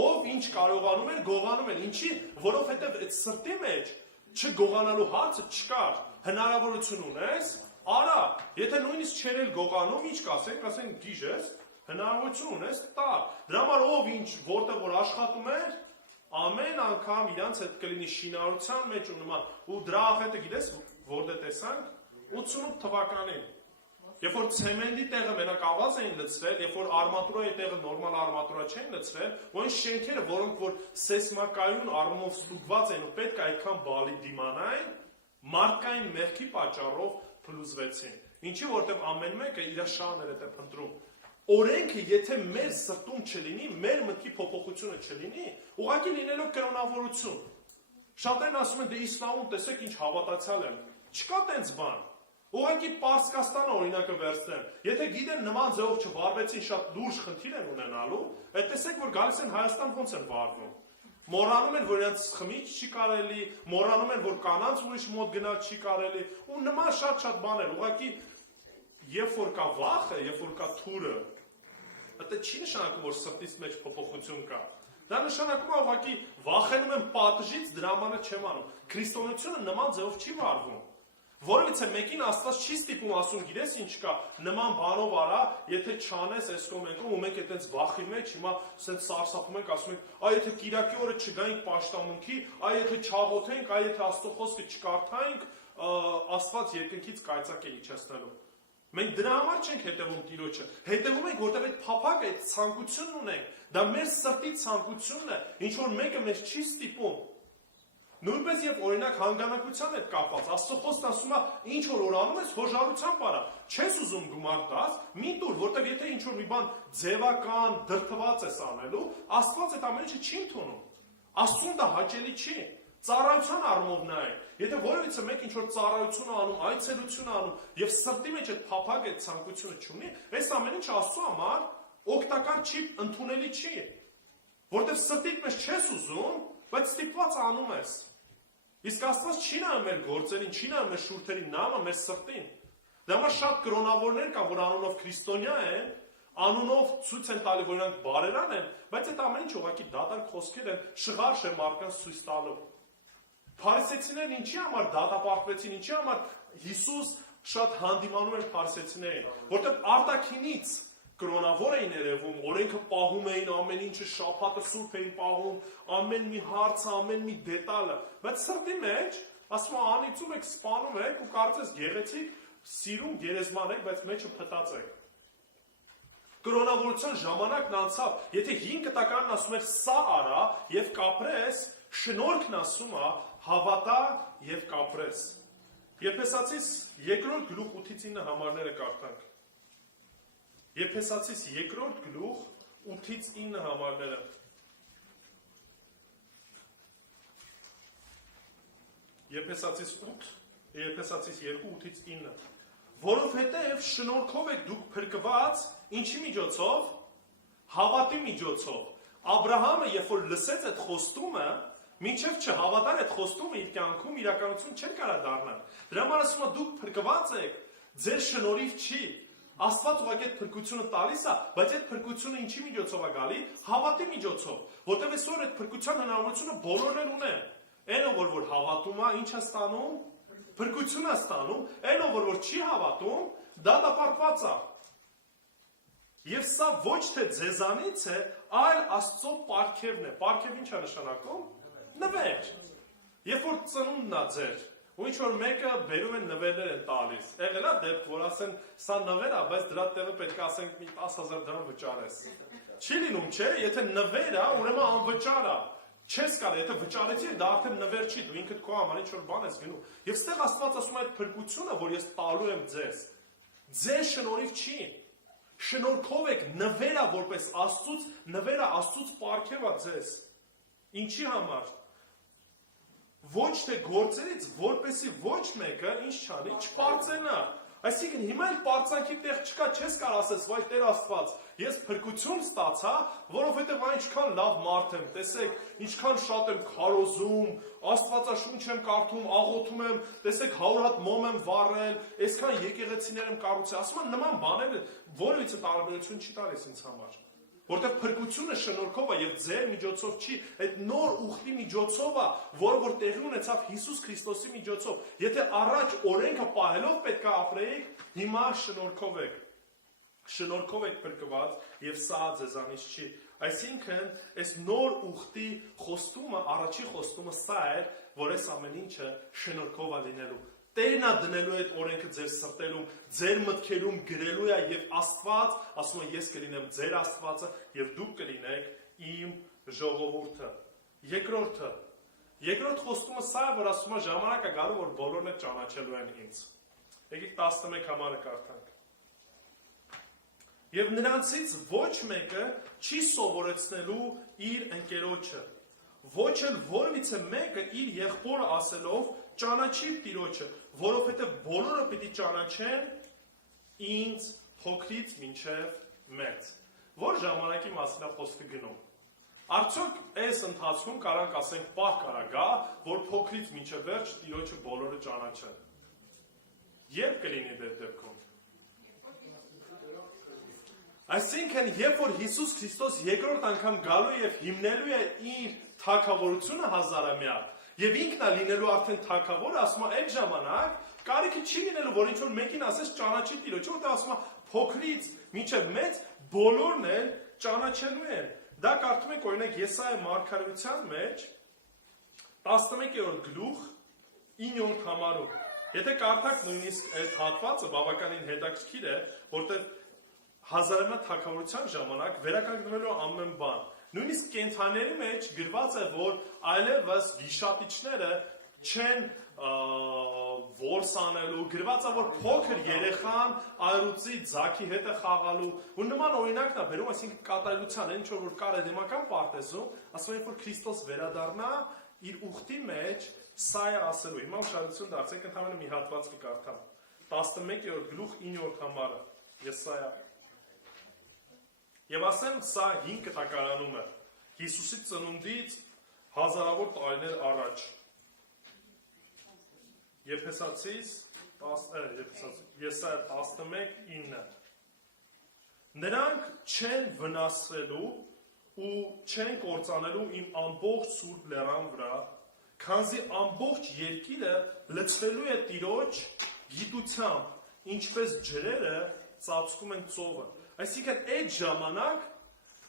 Ով ինչ կարողանում էր, գողանում էր, ինչի, որովհետև այդ սրտի մեջ չգողանալու հարցը չկար, հնարավորություն ունես, արա, եթե նույնիսկ չեր էլ գողանում, ինչ կասեն գիժես, հնարավորություն ունես, տա։ Դրա համար ով ինչ, որտեղ որ աշխատում էր, ամեն անգամ իրանց հետ կլինի շինարարության մեջ ու նման, ու դրա աղետը գիտես, որտեղ տեսանք 88 թվականին, երբ որ ցեմենտի տեղը մենակ ավազ էին լցրել, երբ որ արմատուրայի տեղը նորմալ արմատուրա չեն լցրել, ու այն շենքերը, որոնք որ սեյսմակայուն առումով ստուգված են ու պետք է այդքան բալի դիմանային, մարդկային մեղքի պատճառով փլուզվեցին։ Ինչի որտեղ ամեն մեկը իր շահները է փնտրում։ Օրենքը եթե մեր սրտում չլինի, մեր մտքի փոփոխությունը չլինի, ուղղակի լինելով կրոնավորություն։ Շատերն ասում են դե իսլամում տեսեք ինչ հավատացյալ եմ։ Չկա տենց բան։ Ուղղակի Պարսկաստանը օրինակը վերցնեմ։ Եթե գիտեն նման ձևով չվարվեցին, շատ լուրջ խնդիր են ունենալու, այդ տեսեք որ գալիս են Հայաստան ոնց են վարվում։ Մոռանում են, որ իրենց խմիչ չի կարելի, մոռանում են, որ կանանց ուրիշ մոտ գնալ չի կարելի, ու նման շատ բաներ։ Ուղղակի երբ որ կա վախը, երբ որ կա թուրը, դա չի նշանակում, որ սրտից մեջ փոփոխություն կա։ Դա նշանակում է ուղղակի վախենում եմ պատժից, դրա համար չեմ անում։ Քրիստոնեությունը նման ձևով չի վարվում։ Որովհետեւ մեկին Աստված չի ստիպում ասում, գիտես ինչ կա, նման բանով արա, եթե չանես այս կոմենտում ու մենք այդպես վախի մեջ հիմա ասենք սարսափում ենք, ասում ենք, այ եթե Կիրակի օրը չգայինք պաշտամունքի, այ եթե չաղոթենք, այ եթե Աստծո խոսքը չկարդայինք, Աստված երկնքից կայծակ է իջեցնելու։ Մենք դրա համար չենք հետևում Տիրոջը, հետևում ենք, որտեղ այդ փափագը, այդ ցանկությունն ունենք, դա մեր սրտի ցանկությունն է, ինչ որ մեկը մեզ չի ստիպում։ Նույնպես եւ օրինակ հանգանակության հետ կապված, Աստծո խոսքն ասում է, ինչ որ անում ես, հոժարությամբ արա, չես ուզում գումար տաս, մի տուր, որտեղ եթե ինչ որ մի բան ձևական, դրդված ես անելու, Աստված այդ ամեն ինչը չի ընդունում։ Աստծուն դա հաճելի չի։ Ծառայության առումով նայ։ Եթե որևիցե մեկ ինչ որ ծառայություն անում, այցելություն անում եւ սրտի մեջ այդ փափագ այդ ցանկությունը չունի, այս ամեն ինչը Աստծո համար օգտակար չի, ընդունելի չի։ Որտեւ սրտիդ մեջ չես ուզում, բայց ստիպված անում ես։ Իսկ Աստված չի նայում մեր գործերին, չի նայում մեր շուրթերին, նայում է մեր սրտին։ Դա համար շատ կրոնավորներ կան, որ անունով քրիստոնյա են, անունով ցույց են տալի, որ նրանք բարերան են, բայց այդ ամեն ինչ ուղղակի դատարկ խոսքեր են, շղարշ է մարդկանց ցույց տալու։ Փարիսեցիներն ինչի համար դատապարտվեցին, ինչի համար Հիսուս շատ հանդիմանում էր փարիսեցիներին, որտեղ արտաքինից կրոնավոր էին երևում, օրենքը պահում էին, ամեն ինչը շաբաթը սուրբ էին պահում, ամեն մի հարցը, ամեն մի դետալը, բայց սրտի մեջ ասում է անիծում եք, սպանում եք ու կարծես գեղեցիկ, սիրում գերեզման եք, բայց մեջը փտած եք։ Կրոնավորության ժամանակն անցավ, եթե 5 տականն ասում էր սա արա եւ կապրես, շնորհքն ասում է հավատա եւ կապրես։ Եփեսացիս 2-րդ գլուխ 8-ից 9 համարները կարդանք։ Եփեսացիս 2-րդ գլուխ 8-ից 9 համարները։ Եփեսացիս 8, Եփեսացիս 2 8-ից 9։ Որովհետև շնորհքով եք դուք փրկված, ինչի միջոցով, հավատի միջոցով։ Աբրահամը, երբ որ լսեց այդ խոստումը, մինչև չհավատար այդ խոստումը իր կյանքում իրականություն չէր կարող դառնալ։ Դրա համար ասում է դուք փրկված եք, ձեր շնորհիվ չի։ Աստված ուղղակի այդ փրկությունը տալիս է, բայց այդ փրկությունը ինչի միջոցով է գալի, հավատի միջոցով, որտեղ այսօր այդ փրկության հնարավորությունը բոլորն ունեն։ Այնը որ հավատում է, ինչ է ստանում, փրկություն է ստանում, այնը որ չի հավատում, դա դապարտված է։ Եվ սա ոչ թե ձեզանից է, այլ Աստծո պարգևն է։ Պարգև ինչ է նշանակում։ Նվեր։ Երբ որ ծնունդն է ձեր, ու ինչ որ մեկը բերում են նվերներ են տալիս։ Եղել է դեպք, որ ասեն, սա նվեր է, բայց դրա տեղը պետք է ասենք մի 10,000 դրամ վճարես։ Չի լինում, չէ, եթե նվեր է, ուրեմն անվճար է։ Չես կարող, եթե վճարեցի, դա արդեն նվեր չի, դու ինքդ քո համար ինչ որ բան ես գնում։ Եվ ստեղ Աստված ասում է այդ փրկությունը, որ ես տալու եմ ձեզ։ Ձեր շնորհիվ չի։ Շնորհքով եք նվերը որպես Աստծուց, նվերը Աստծուց պարգև է ձեզ։ Ինչի համար։ Ոչ թե գործերից, որպեսի ոչ մեկը ինչ չանի, չպարծենա։ Այսինքն հիմա էլ պարծանքի տեղ չկա, չես կարող ասես, վայ Տեր Աստված, ես փրկություն ստացա, որովհետև այնքան լավ մարդ եմ, տեսեք, ինչքան շատ եմ քարոզում, Աստվածաշունչ եմ կարդում, աղոթում եմ, տեսեք 100 հատ մոմ եմ վառել, այսքան եկեղեցիներ եմ կառուցել, ասում եմ նման բաները որևիցե տարբերություն չի տալիս ինձ համար։ Որտեղ փրկությունը շնորհքով է եւ ձեր միջոցով չի, այդ նոր ուխտի միջոցով է, որ տեղի ունեցավ Հիսուս Քրիստոսի միջոցով։ Եթե առաջ օրենքը պահելով պետք է ապրեիք, հիմա շնորհքով եք։ Շնորհքով եք փրկված եւ սա ձեզանից չի։ Այսինքն, այս նոր ուխտի խոստումը, առաջի խոստումը սա էր, որ այս ամեն ինչը շնորհքով է լինելու։ Տերն է դնելու այդ օրենքը ձեր սրտերում, ձեր մտքերում գրելու է եւ Աստված, ասում է ես կլինեմ ձեր Աստվածը եւ դուք կլինեք իմ ժողովուրդը։ Երկրորդ խոստումը սա է, որ ասում է ժամանակը գալու, որ բոլորն էլ ճանաչելու են ինձ։ Եկեք 11 համարը կարդանք։ Եվ նրանցից ոչ մեկը չի սովորեցնելու իր ընկերոջը, ոչ էլ որևիցե մեկը իր եղբորը ասելով ճանաչիր Տիրոջը, որովհետև բոլորը պիտի ճանաչեն ինձ փոքրից մինչև մեծ։ Որ ժամանակի մասին է խոսքը գնում։ Արդյոք այս ընթացքում կարանք ասենք պահ կարա գա, որ փոքրից մինչև վերջ Տիրոջը բոլորը ճանաչեն։ Երբ կլինի դեպ դեպքում։ Այսինքն, երբ որ Հիսուս Քրիստոս երկրորդ անգամ գալու եւ հիմնելու է իր թագավորությունը հազարամյա, եւ ինքն է լինելու արդեն թագավորը, ասում է այդ ժամանակ կարիքը չի լինելու, որ ինչ-որ մեկին ասես ճանաչի Տիրոջը, որտեղ ասում է փոքրից մինչև մեծ բոլորն էլ ճանաչելու են։ Դա կարդում ենք օրինակ Եսայա մարգարեության մեջ 11-րդ գլուխ 9-րդ համարում։ Եթե կարդաք նույնիսկ այդ հատվածը բավականին հետաքրքիր է, որտեղ հազարամյա թագավորության ժամանակ վերականգնվելու ամեն բան։ Նույնիսկ կենթաների մեջ գրված է, որ այլևս վիշապիչները չեն որս անելու, գրված է, որ փոքր երեխան այրուծի ձագի հետ է խաղալու, ու նման օրինակն է բերում, այսինքն կատարելության, ինչ որ կար է դեմական պարտեզում, ասում է, որ Քրիստոս վերադառնա իր ուխտի մեջ, սա է ասելու։ Հիմա ուշադրություն դարձեք, ընդհանրապես մի հատված կկարդամ։ 11-րդ գլուխ 9-րդ համարը, Եսայա։ Եվ ասեմ, սա 5 կտակարանում է Հիսուսի ծնունդից հազարավոր տարիներ առաջ։ Եփեսացիս Եսայա 11:9։ Նրանք չեն վնասվելու ու չեն կործանելու իմ ամբողջ սուրբ լեռան վրա, քանզի ամբողջ երկիրը լցվելու է Տիրոջ գիտությամբ, ինչպես ջրերը ծածկում են ծովը։ Այսինքն այդ ժամանակ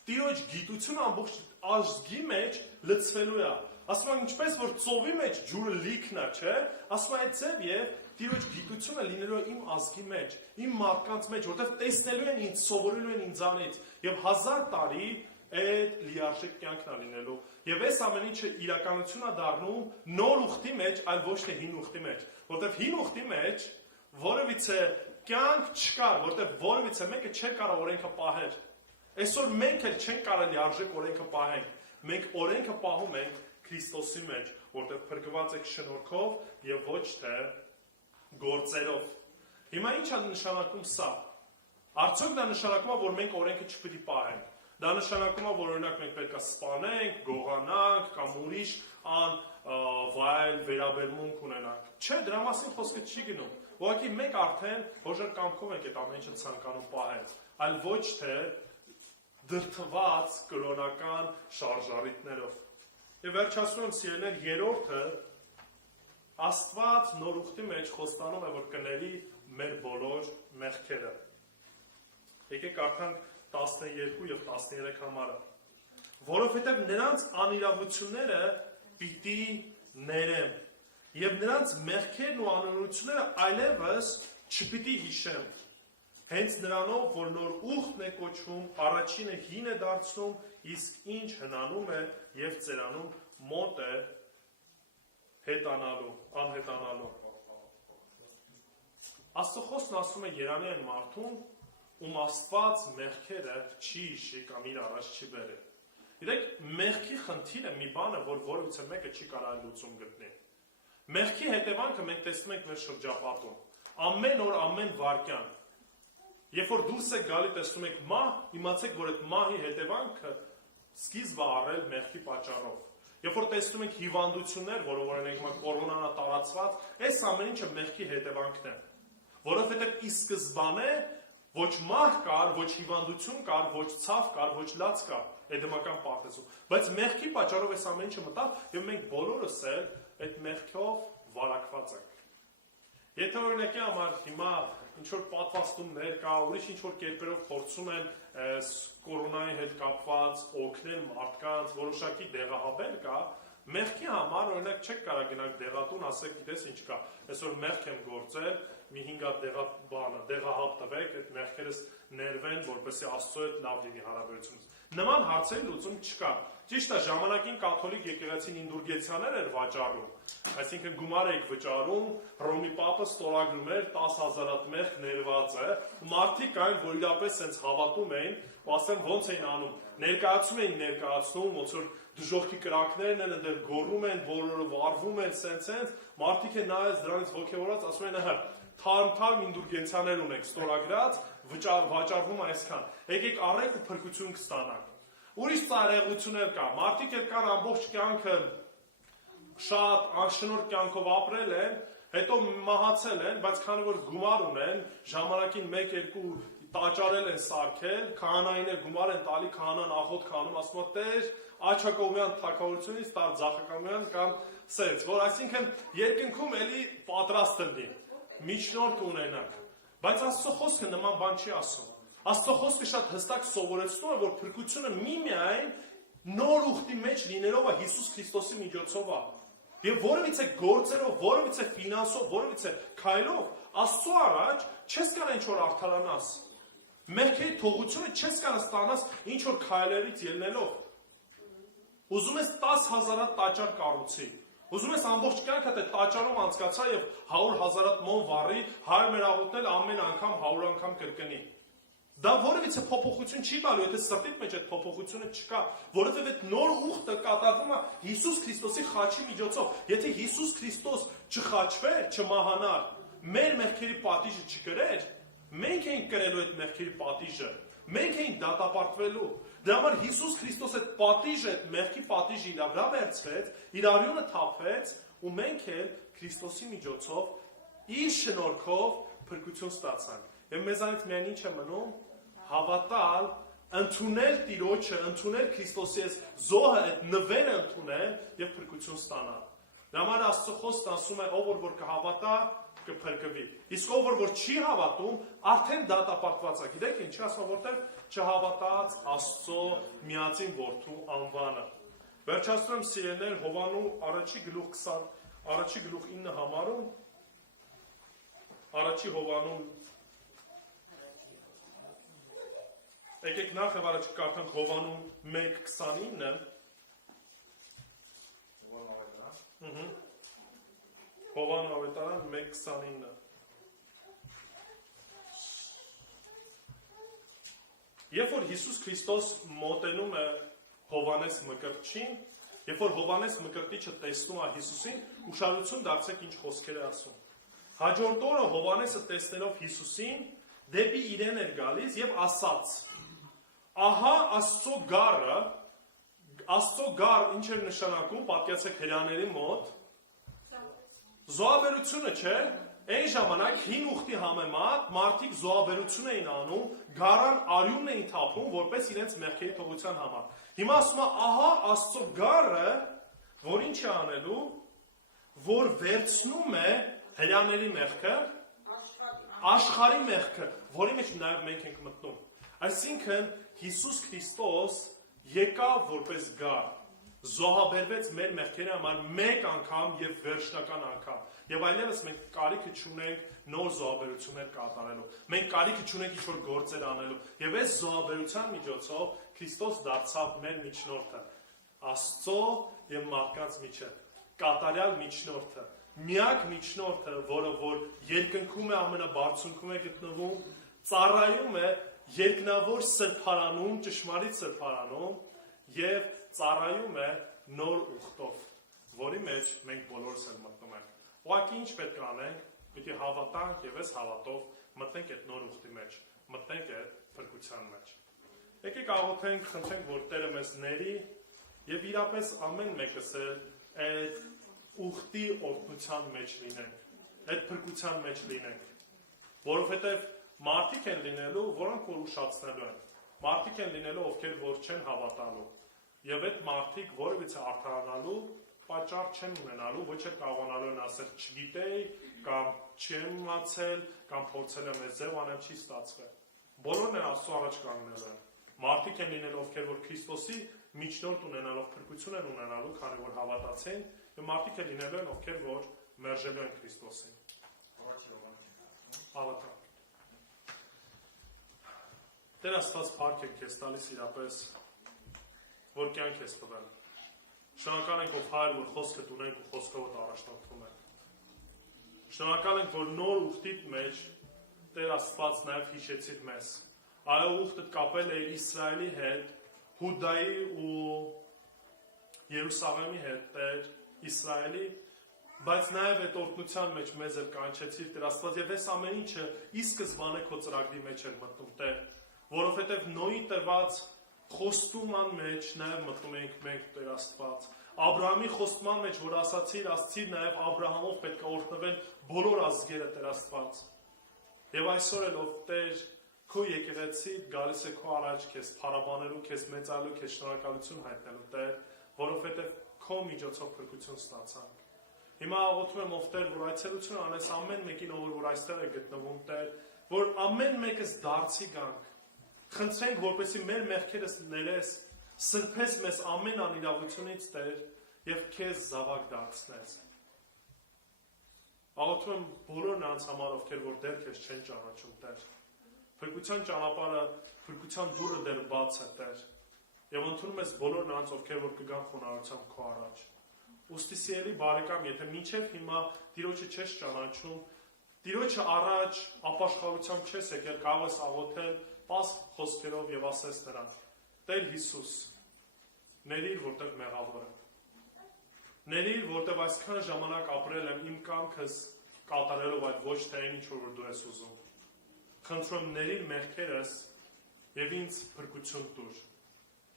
Տիրոջ գիտությունը ամբողջ ազգի մեջ լցվելու է։ Ասում են ինչպես որ ծովի մեջ ջուրը լիքն է, չէ՞։ Ասում են այդ ձև եւ Տիրոջ գիտությունը լինելու է իմ ազգի մեջ, իմ մարդկանց մեջ, որտեղ տեսնելու են ինձ, սովորելու են ինձանից եւ 1000 տարի այդ լիարժեք կյանքն է լինելու։ Եվ այս ամեն ինչը իրականություն է դառնում նոր ուխտի մեջ, այլ ոչ թե հին ուխտի մեջ, որտեղ հին ուխտի մեջ որևիցե կյանք չկար, որտեղ որևիցե մեկը չէր կարող օրենքը պահել։ Այսօր մենք էլ չենք կարող լիարժեք օրենքը պահենք։ Մենք օրենքը պահում ենք Քրիստոսի մեջ, որտեղ փրկված եք շնորհքով եւ ոչ թե գործերով։ Հիմա ինչ է նշանակում սա։ Արդյոք դա նշանակում է, որ մենք օրենքը չպետք է պահենք։ Դա նշանակում է, որ օրինակ մենք պետք է սպանենք, գողանանք կամ ուրիշ վայել վերաբերմունք ունենանք։ Չէ, դրա մասին խոսքը չի գնում։ Ուղղակի մենք արդեն հոժար կամքով ենք այդ ամեն ինչը ցանկանում պահել, այլ ոչ թե դրթված կրոնական շարժառիթներով։ Եվ վերջացնում եմ սիրելիներ, երրորդը Աստված նոր ուխտի մեջ խոստանում է, որ կների մեր բոլոր մեղքերը։ Եկեք կարդանք 12 եւ 13 համարը։ Որովհետև նրանց անիրավությունները պիտի ներեմ, եւ նրանց մեղքերն ու անօրությունները այլևս չպիտի հիշեմ։ Հենց նրանով, որ նոր ուխտն է կոչվում, առաջինը հին է դարձնում, իսկ ինչ հնանում է եւ ծերանում մոտ է անհետանալու։ Աստծո խոսքն ասում է Երանի այն մարդուն, ում Աստված մեղքերը չի հիշի կամ իր առաջ չի բերել։ Գիտեք, մեղքի խնդիրը մի բան է, որ որևիցե մեկը չի կարող լուծում գտնել։ Մեղքի հետևանքը մենք տեսնում ենք մեր շրջապատում։ Ամեն օր, ամեն վայրկյան։ Երբ որ դուրս եք գալի, տեսնում եք մահ, իմացեք, որ այդ մահի հետևանքը սկիզբ է առել մեղքի պատճառով։ Երբ որ տեսնում եք հիվանդություններ, որով օրինակ կորոնան է տարածված, այս ամեն ինչը մեղքի հետևանքն է։ Որովհետև ի սկզբանե ոչ մահ կար, ոչ հիվանդություն կար, ոչ ցավ կար, ոչ լաց կար էդեմական պարտեզում։ Բայց մեղքի պատճառով այս ամեն ինչը մտավ եւ մենք բոլորս էլ այդ մեղքով վարակված ենք։ Եթե օրինակի համար հիմա ինչ որ պատվաստումներ կա, ուրիշ ինչ որ կերպերով փորձում են կորոնայի հետ կապված օգնել մարդկանց, որոշակի դեղահաբեր կա, մեղքի համար օրինակ չեք կարող գնալ դեղատուն, ասեք, գիտես ինչ կա, այսօր մեղք եմ գործել, մի 5 հատ դեղահապ տվեք, այդ մեղքերս ներվեն, որպեսզի Աստծո հետ լավ լինի հարաբերությունս։ Նման հարցերի լուծում չկա։ Ճիշտ է, ժամանակին կաթոլիկ եկեղեցին ինդուլգենցիաներ էր վաճառում, այսինքն գումար եք վճարում, Հռոմի Պապը ստորագրում էր 10,000 մեղք ներված է, մարդիկ կային, որ իրապես sense հավատում էին, ու ասեմ ոնց էին անում, ներկայացնում, ոնց որ դժոխքի կրակներն են, ընդեր գոռում են, բոլորը վառվում են, sense, մարդիկ են նայած դրանից ոգևորած, ասում են, ահա, թարմ ինդուլգենցիաներ ունենք ստորագրած, վաճառվում այսքան։ Եկեք առեք ու փրկություն կստանանք։ Ուրիշ ծայրահեղություններ կա, մարդիկ էլ կան ամբողջ կյանքը շատ անշնորհ կյանքով ապրել են, հետո մահացել են, բայց քանի որ գումար ունեն, ժամանակին 1-2 տաճարել են սարքել, քահանային էլ գումար են տալի, քահանան աղոտ քանում, ասում է Տեր, Աչակովյան թագավորությունից տար Ձախակամյան կամ սենց, որ այսինքն երկնքում էլի պատրաստ լինի, միջնորդ ունենանք, բայց Աստծո խոսքը նման բան չի ասում։ Աստծո խոսքը շատ հստակ սովորեցնում է, որ փրկությունը միմիայն նոր ուխտի մեջ լինելով է Հիսուս Քրիստոսի միջոցով է։ Եվ որևիցե գործերով, որևիցե ֆինանսով, որևիցե քայլով Աստծո առաջ չես կարող ինչ որ արդարանաս։ Մեղքերի թողությունը չես կարող ստանաս ինչ որ քայլերից ելնելով։ Ուզում ես 10,000 տաճար կառուցի։ Ուզում ես ամբողջ կյանքդ այդ տաճարում անցկացա եւ 100,000 մոն վառի, 100 մերաղուտնել ամեն անգամ 100 անգամ կրկնի։ Դա որևիցե փոփոխություն չի տալու, եթե սրտիդ մեջ այդ փոփոխությունը չկա, որովհետև այդ նոր ուխտը կատարվում է Հիսուս Քրիստոսի խաչի միջոցով։ Եթե Հիսուս Քրիստոս չխաչվեր, չմահանար, մեր մեղքերի պատիժը չկրեր, մենք էինք կրելու այդ մեղքերի պատիժը, մենք էինք դատապարտվելու։ Դրա համար Հիսուս Քրիստոս այդ պատիժը, այդ մեղքի պատիժը իր վրա վերցրեց, իր արյունը թափվեց, ու մենք էլ Քրիստոսի միջոցով իր շնորհքով փրկություն ստացանք։ Եվ մեզանից միայն ինչ է մնում, հավատալ, ընդունել Տիրոջը, ընդունել Քրիստոսի այս զոհը, այդ նվերը ընդունել եւ փրկություն ստանալ։ Դրա համար Աստծո խոսքն ասում է, ով որ կհավատա, կփրկվի։ Իսկ ով որ չի հավատում, արդեն դատապարտված է։ Գիտեք ինչ ասում, որտեղ չհավատաց Աստծո միածին որդու անվանը։ Վերջացնում եմ սիրելիներ Հովանու առաջի գլուխ 9 համարում, առաջի Հովանում, եկեք նախ եւ առաջ կարդանք Հովանում 1:29, Հովանու ավետարան 1:29։ Երբ որ Հիսուս Քրիստոս մոտենում է Հովանես Մկրտչին, երբ որ Հովանես Մկրտիչը տեսնում է Հիսուսին, ուշադրություն դարձեք ինչ խոսքեր է ասում։ Հաջորդ օրը Հովանեսը տեսնելով Հիսուսին, դեպի իրեն էր գալիս եւ ասաց. Ահա Աստծո գառ ինչ էր նշանակում, պատկացեք հրեաների մոտ, զոհաբերությունը չէ, այն ժամանակ հին ուխտի համեմատ մարդիկ զոհաբերություն էին անում, գառան արյունն էին թափում, որպես իրենց մեղքերի թողության համար։ Հիմա ասում է, ահա Աստծո գառը, որ ինչ է անելու, որ վերցնում է հրեաների մեղքը, աշխարհի մեղքը, որի մեջ նաև մենք ենք մտնում։ Այսինքն Հիսուս Քրիստոս եկավ որպես գառ, զոհաբերվեց մեր մեղքերի համար մեկ անգամ եւ վերջնական անգամ։ Եվ այլևս մենք կարիքը չունենք նոր զոհաբերություններ կատարելու։ Մենք կարիքը չունենք ինչ-որ գործեր անելու։ Եվ այս զոհաբերության միջոցով Քրիստոս դարձավ մեր միջնորդը, Աստծո եւ մարդկանց միջեւ, կատարյալ միջնորդը, միակ միջնորդը, որը որ երկնքում է ամենաբարձունքում է գտնվում, ծառայում է երկնավոր սրբարանում, ճշմարիտ սրբարանում եւ ծառայում է նոր ուխտով, որի մեջ մենք բոլորս էլ մտնում ենք։ Ուղղակի ինչ պետք է անենք, պիտի հավատանք եւ այս հավատով մտնենք այդ նոր ուխտի մեջ, մտնենք այդ փրկության մեջ։ Եկեք աղոթենք, խնդրենք, որ Տերը մեզ ների եւ իրապես ամեն մեկս այդ ուխտի օգնության մեջ լինենք, այդ փրկության մեջ լինենք, որովհետեւ մարդիկ են լինելու, որոնք որ ուշացնելու են, մարդիկ են լինելու, ովքեր որ չեն հավատալու, եւ այդ մարդիկ որևիցե արդարանալու պատճառ չեն ունենալու, ոչ էլ կարողանալու են ասել չգիտեի, կամ չեմ իմացել, կամ փորձել եմ այս ձև անել, չի ստացվել։ Բոլորն են Աստծո առաջ կանգնելու են։ Մարդիկ են լինելու, ովքեր որ Քրիստոսի միջնորդ ունենալով փրկություն են ունենալու, քանի որ հավատացին, եւ մարդիկ են լինելու են, ովքեր որ մերժելու են Քրիստոսին։ Հավատանք։ Տեր Աստված փառք ենք քեզ տալիս իրապես, որ կյանք ես տվել։ Շնորհակալ ենք ով Հայր, որ խոսքդ ունենք ու խոսքովդ առաջնորդվում ենք։ Շնորհակալ ենք, որ նոր ուխտիդ մեջ Տեր Աստված նաև հիշեցիր մեզ։ Այո, ուխտը կապել է Իսրայելի հետ, Հուդայի ու Երուսաղեմի հետ, Տեր Իսրայելի, բայց նաև այդ օրհնության մեջ մեզ էլ կանչեցիր Տեր Աստված, եւ այս ամեն ինչը ի սկզբանե քո ծրագրի մեջ էր մտնում, Տեր, որովհետև Նոյի տրված խոստման մեջ նաև մտնում ենք մենք Տեր Աստված։ Աբրահամի խոստման մեջ, որ ասացիր, ասացիր նաև Աբրահամով պետք է օրհնվեն բոլոր ազգերը Տեր Աստված։ Եվ այսօր էլ ով Տեր քո եկեղեցի գալիս է քո առաջ քեզ փառաբանելու, քեզ մեծալու, քեզ շնորհակալություն հայտնելու Տեր, որովհետև քո միջոցով փրկություն ստացանք։ Հիմա աղոթում եմ ով Տեր, որ այցելություն անես ամեն մեկին, ով որ այստեղ է գտնվում Տեր, որ ամեն մեկս դարձի գանք։ Խնդրենք, որպեսզի մեր մեղքերս ներես, սրբես մեզ ամեն անիրավությունից Տեր եւ քեզ զավակ դարձնես։ Աղոթում եմ բոլոր նրանց համար, ովքեր որ դեռ քեզ չեն ճանաչում Տեր։ Փրկության ճանապարհը, փրկության դուռը դեռ բաց է Տեր։ Եվ ընդունում ես բոլոր նրանց, ովքեր որ կգան խոնարհությամբ քո առաջ։ Ուստի սիրելի բարեկամ, եթե մինչև հիմա Տիրոջը չես ճանաչում, Տիրոջը առաջ ապաշխարությամբ չես եկել, կարող ես աղոթել պաս խոսքերով եւ ասես նրան. Տեր Հիսուս, ներիր, որտեղ մեղավոր եմ։ Ներիր, որտեղ այսքան ժամանակ ապրել եմ իմ կամքս կատարելով այդ ոչ թե այն ինչ որ դու ես ուզում։ Խնդրում ներիր մեղքերս եւ ինձ փրկություն տուր։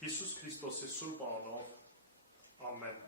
Հիսուս Քրիստոսի սուրբ անունով։ Ամեն։